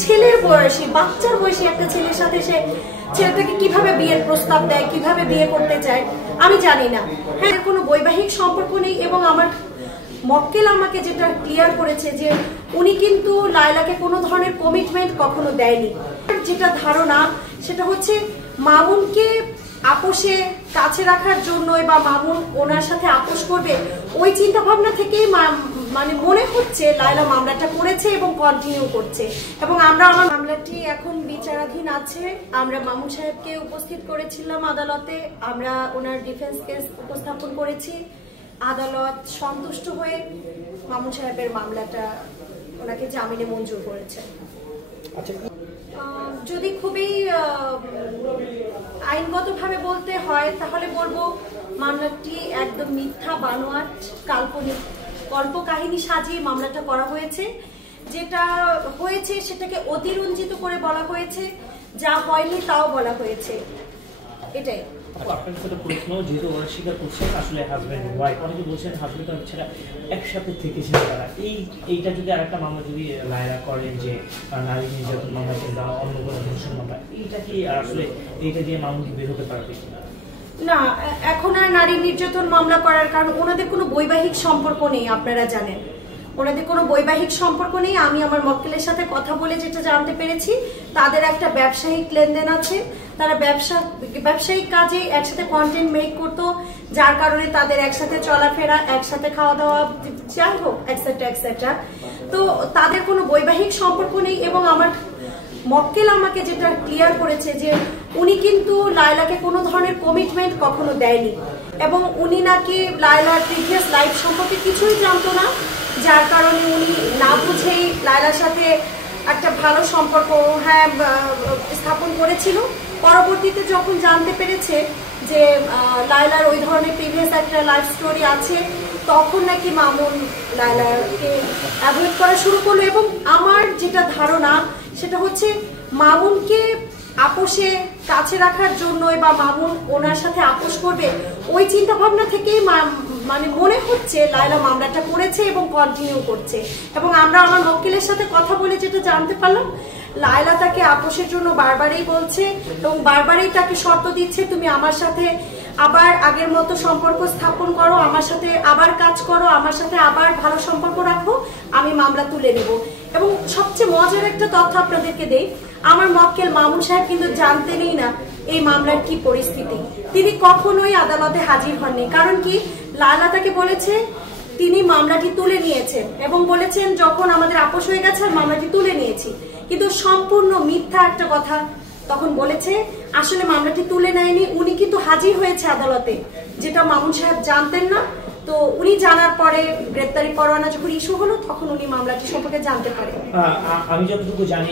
ছেলের বয়সী বাচ্চার বয়সী একটা ছেলের সাথে সে ছেলেটাকে কিভাবে বিয়ের প্রস্তাব দেয়, কিভাবে বিয়ে করতে চায় আমি জানি না। হ্যাঁ, কোনো বৈবাহিক সম্পর্ক নেই এবং আমার মক্কেল আমাকে যেটা ক্লিয়ার করেছে যে উনি কিন্তু লায়লাকে কোনো ধরনের কমিটমেন্ট কখনো দেয়নি। যেটা ধারণা সেটা হচ্ছে মামুনকে আপোষে কাছে রাখার জন্য বা মামুন ওনার সাথে আপোষ করবে ওই চিন্তা ভাবনা থেকেই মানে মনে হচ্ছে লায়লা মামলাটা করেছে এবং কন্টিনিউ করছে। এবং আমার মামলাটি এখন বিচারাধীন আছে। আমরা মামুন সাহেবকে উপস্থিত করেছিলাম আদালতে, আমরা ওনার ডিফেন্স কেস উপস্থাপন করেছি। আদালত সন্তুষ্ট হয়ে মামুন সাহেবের মামলাটা ওনাকে জামিনে মঞ্জুর করেছে। যদি খুবই আইনগতভাবে বলতে হয় তাহলে বলবো মামলাটি একদম মিথ্যা, বানোয়াট, কাল্পনিক কল্পকাহিনী সাজিয়ে মামলাটা করা হয়েছে। যেটা হয়েছে সেটাকে অতিরঞ্জিত করে বলা হয়েছে, যা হয়নি তাও বলা হয়েছে, এটাই। আপনার সাথে প্রশ্ন, যেহেতু ওরা স্বীকার করছেন আসলে হাজব্যান্ড ওয়াইফ, অনেকে বলছেন হাজব্যান্ড ওয়াইফ ছাড়া একসাথে থেকেছেন তারা, এইটা যদি আরেকটা মামলা যদি লায়লা করেন যে নারী নির্যাতন মামলা কিংবা অন্য কোনো ধর্ষণ মামলা, এইটা কি আসলে এইটা দিয়ে মামলা কি বের হতে পারবে না? এখন আর নারী নির্যাতন মামলা করার কারণ ওনাদের কোনো বৈবাহিক সম্পর্ক নেই। আপনারা জানেন ওনাদের কোনো বৈবাহিক সম্পর্ক নেই। আমি আমার মক্কেলের সাথে কথা বলে যেটা জানতে পেরেছি তাদের একটা ব্যবসায়িক লেনদেন আছে, তারা ব্যবসায়িক কাজে একসাথে কন্টেন্ট মেক করতো, যার কারণে তাদের একসাথে চলাফেরা, একসাথে খাওয়া দাওয়া, যাই হোক এক্সেট্রা এক্সেট্রা। তো তাদের কোনো বৈবাহিক সম্পর্ক নেই এবং আমার মক্কেল আমাকে যেটা ক্লিয়ার করেছে যে উনি কিন্তু লায়লাকে কোনো ধরনের কমিটমেন্ট কখনো দেয়নি এবং উনি নাকি লায়লার প্রিভিয়াস লাইফ সম্পর্কে কিছুই জানতো না, যার কারণে উনি না বুঝেই লায়লার সাথে একটা ভালো সম্পর্ক স্থাপন করেছিল। পরবর্তীতে যখন জানতে পেরেছে যে লায়লার ওই ধরনের প্রিভিয়াস একটা লাইফ স্টোরি আছে, তখন নাকি মামুন লায়লাকে অ্যাভয়েড করা শুরু করলো। এবং আমার যেটা ধারণা সেটা হচ্ছে মামুনকে আপোষে কাছে রাখার জন্য বা মামুন ওনার সাথে আপোষ করবে ওই চিন্তা ভাবনা থেকেই মানে মনে হচ্ছে লায়লা মামলাটা করেছে এবং কন্টিনিউ করছে। এবং আমরা আমার মক্কেলের সাথে কথা বলে যেটা জানতে পারলাম, লায়লা তাকে আপোষের জন্য বারবারই বলছে এবং বারবারই তাকে শর্ত দিচ্ছে, তুমি আমার সাথে আবার আগের মতো সম্পর্ক স্থাপন করো, আমার সাথে আবার কাজ করো, আমার সাথে আবার ভালো সম্পর্ক রাখো, আমি মামলা তুলে নেব। এবং সবচেয়ে মজার একটা তথ্য আপনাদেরকে দেই, আমার মক্কেল মামুন সাহেব কিন্তু জানতেনই না এই মামলার কি পরিস্থিতি। তিনি কখনোই আদালতে হাজির হননি। কারণ কি, লায়লা তাকে বলেছে তিনি মামলাটি তুলে নিয়েছেন এবং বলেছেন যখন আমাদের আপোষ হয়ে গেছে মামলাটি তুলে নিয়েছি, কিন্তু সম্পূর্ণ মিথ্যা একটা কথা তখন বলেছে। আসলে মামলাটি তুলে নেয়নি, উনি কিন্তু হাজির হয়েছে আদালতে, যেটা মামুন সাহেব জানতেন না। তো উনি জানার পরে গ্রেপ্তারি পরোয়ানা যখন ইস্যু হলো তখন উনি মামলাটি সম্পর্কে জানতে পারেন। আমি যতটুকু জানি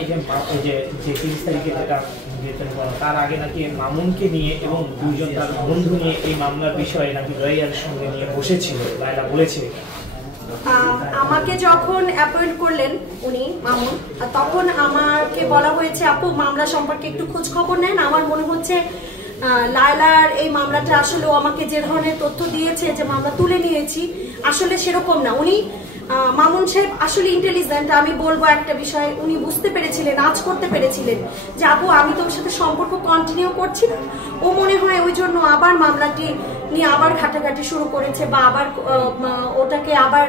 যে 30 তারিখে যেটা গ্রেপ্তারি পরোয়ানা, তার আগে নাকি মামুনকে নিয়ে এবং দুইজন তার বন্ধু নিয়ে এই মামলার বিষয়ে নাকি লয়ারের সঙ্গে নিয়ে বসেছিল, লায়লা বলেছে। আমাকে যখন অ্যাপয়েন্ট করলেন উনি মামুন, তখন আমাকে বলা হয়েছে আপু মামলা সম্পর্কে একটু খোঁজ খবর নেন, আমার মনে হচ্ছে লায়লার এই মামলাটা আসলে আমাকে যে ধরনের তথ্য দিয়েছে যে মামলা তুলে নিয়েছি আসলে সেরকম না। উনি মামুন সাহেব আসলে ইন্টেলিজেন্ট। আমি বলবো একটা বিষয়, উনি বুঝতে পেরেছিলেন, আজ করতে পেরেছিলেন যে আপু আমি তোর সাথে সম্পর্ক কন্টিনিউ করছি না, ও মনে হয় ওই জন্য আবার মামলাটি নিয়ে আবার ঘাটাঘাটি শুরু করেছে বা আবার ওটাকে আবার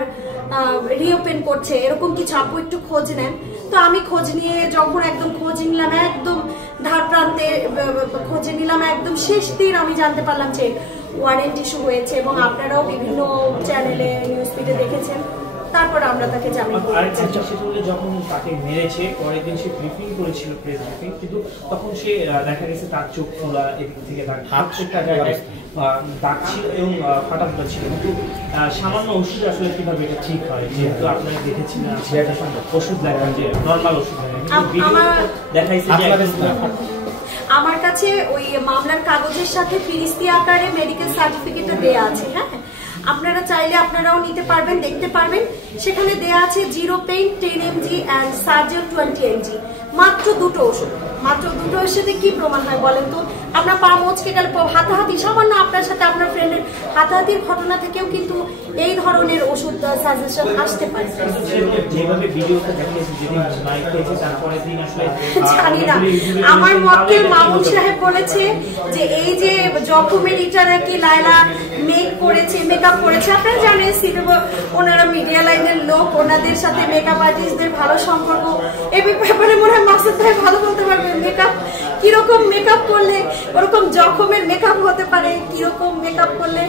রিওপেন করছে, এরকম কিছু। আপু একটু খোঁজ নেন। তো আমি খোঁজ নিয়ে যখন একদম খোঁজ নিলাম, একদম ধার প্রান্তে খোঁজ নিলাম, একদম শেষ দিন আমি জানতে পারলাম যে ওয়ারেন্ট ইস্যু হয়েছে এবং আপনারাও বিভিন্ন চ্যানেলে নিউজ ফিডে দেখেছেন। তারপর আমরা তাকে জামিন করেছি। যখন তাকে মেরেছে পরের দিন সে ব্রিফিং করেছিল, প্রেস ব্রিফিং, কিন্তু তখন সে দেখা গেছে তার চোখ খোলা, এদিক থেকে তার হাতটা জায়গায় দাগ ছিল এবং ফাটা ফুটা ছিল। কিন্তু সামান্য ওষুধ আসলে কিভাবে এটা ঠিক হয়, যেহেতু আপনারা দেখেছিলেন ওষুধ দেখা যে নর্মাল ওষুধ দেখাইছে। আমার কাছে ওই মামলার কাগজের সাথে ফিরিস্তি আকারে মেডিকেল সার্টিফিকেটটা দেয়া আছে। হ্যাঁ, আপনারা চাইলে আপনারাও নিতে পারবেন, দেখতে পারবেন। সেখানে দেয়া আছে 0 pain 10 mg and Sergel 20 mg। মাত্র দুটো ওষুধ, মাত্র দুটো ওষুধে কি প্রমাণ হয় বলেন তো? আপনার পা মচকে গেলে, হাতাহাতি, সামান্য আপনার সাথে আপনার ফ্রেন্ডের হাতাহাতির ঘটনা থেকেও কিন্তু এই ধরনের ওষুধ সাজেশন আসতে পারে। যেভাবে ভিডিওতে দেখিয়েছে যেদিন লাইভ হয়েছে তারপরের দিন আসলে জানি না, আমার মক্কেল মামুন সাহেব বলেছে যে এই যে জখমের ইটা নাকি লায়লা মেকআপ করেছে। আপনারা জানেন সিনেমা ওনারা মিডিয়া লাইনের লোক, ওনাদের সাথে মেকআপ আর্টিস্টদের ভালো সম্পর্ক। এই ব্যাপারে মনে হয় মাকসুদ ভাই ভালো বলতে পারবেন, মেকআপ কিরকম মেকআপ করলে ওরকম জখমের মেকআপ হতে পারে, কিরকম মেকআপ করলে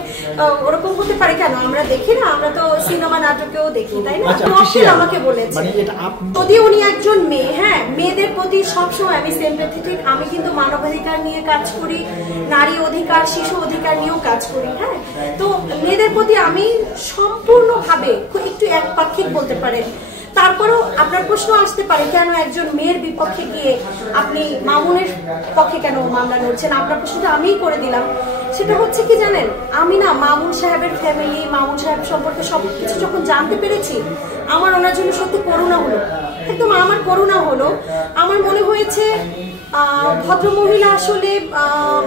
ওরকম হতে পারে। কেন আমরা দেখি না, আমরা তো সিনেমা নাটকেও দেখি, তাই না? মক্কেল আমাকে বলেছে যদি উনি একজন মেয়ে, হ্যাঁ মেয়েদের প্রতি সবসময় আমি সিম্প্যাথেটিক, আমি কিন্তু মানবাধিকার নিয়ে কাজ করি, নারী অধিকার শিশু অধিকার নিয়েও কাজ করি, হ্যাঁ। তো মেয়েদের প্রতি আমি সম্পূর্ণভাবে একটু একপাক্ষিক বলতে পারেন। তারপরেও আপনার প্রশ্ন আসতে পারে কেন একজন মেয়ের বিপক্ষে গিয়ে আপনি মামুনের পক্ষে কেন মামলা লড়ছেন? আপনার প্রশ্নটা আমিই করে দিলাম। সেটা হচ্ছে কি জানেন, আমি না মামুন সাহেবের ফ্যামিলি, মামুন সাহেব সম্পর্কে সবকিছু যখন জানতে পেরেছি, আমার ওনার জন্য সত্যি করুণা হলো, একদম আমার করুণা হলো। আমার মনে হয়েছে ভদ্রমহিলা আসলে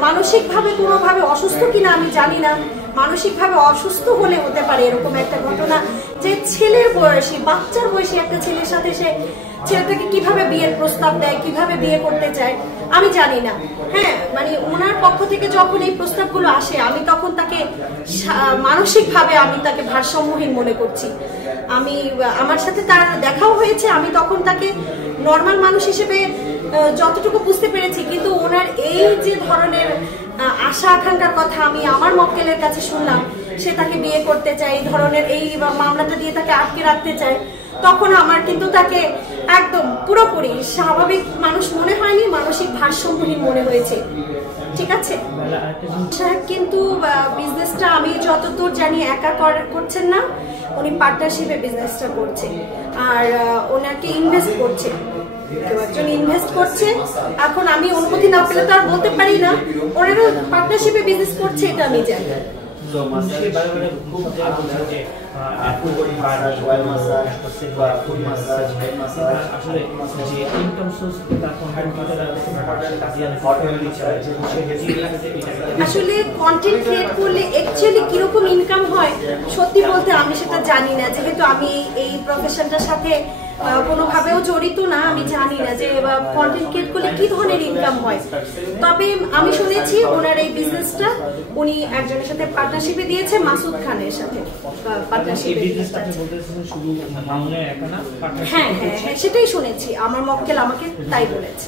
মানসিকভাবে কোনোভাবে অসুস্থ কিনা আমি জানি না, মানসিকভাবে অসুস্থ হলে হতে পারে এরকম একটা ঘটনা যে ছেলের বয়সী, বাচ্চার বয়সী একটা ছেলের সাথে সে ছেলেটাকে কিভাবে বিয়ের প্রস্তাব দেয়, কিভাবে বিয়ে করতে চায় আমি জানি না। হ্যাঁ মানে ওনার পক্ষ থেকে যখন এই প্রস্তাবগুলো আসে আমি তখন তাকে মানসিকভাবে আমি তাকে ভারসাম্যহীন মনে করছি। আমি আমার সাথে তার দেখাও হয়েছে, আমি তখন তাকে নর্মাল মানুষ হিসেবে যতটুকু বুঝতে পেরেছি, কিন্তু ওনার এই যে ধরনের আশা আকাঙ্ক্ষার কথা আমি আমার মক্কেলের কাছে শুনলাম, সে তাকে বিয়ে করতে চায়, এই ধরনের এই মামলাটা দিয়ে তাকে আটকে রাখতে চায়, তখন আমার কিন্তু তাকে একদম পুরোপুরি স্বাভাবিক মানুষ মনে হয়নি, মানসিক ভারসাম্যহীন মনে হয়েছে। ঠিক আছে, সাহেব কিন্তু বিজনেসটা আমি যতদূর জানি একা করছেন না, উনি পার্টনারশিপে বিজনেসটা করছে, আর ওনাকে ইনভেস্ট করছে, কেউ একজন ইনভেস্ট করছে। এখন আমি অনুমতি না পেলে তো আর বলতে পারি না, ওনারা পার্টনারশিপে বিজনেস করছে, এটা আমি জানি। আসলে কন্টেন্ট ক্রিয়েট করলে অ্যাকচুয়ালি কিরকম ইনকাম হয় সত্যি বলতে আমি সেটা জানি না, যেহেতু আমি এই প্রফেশনটার সাথে কোনোভাবেও জড়িত না, আমি জানি না যে কন্টেন্ট ক্রিয়েট করলে কি ধরনের ইনকাম হয়। তবে আমি শুনেছি ওনার এই বিজনেসটা উনি একজনের সাথে পার্টনারশিপে দিয়েছে, মাসুদ খানের সাথে পার্টনারশিপে। হ্যাঁ হ্যাঁ হ্যাঁ সেটাই শুনেছি, আমার মক্কেল আমাকে তাই বলেছে।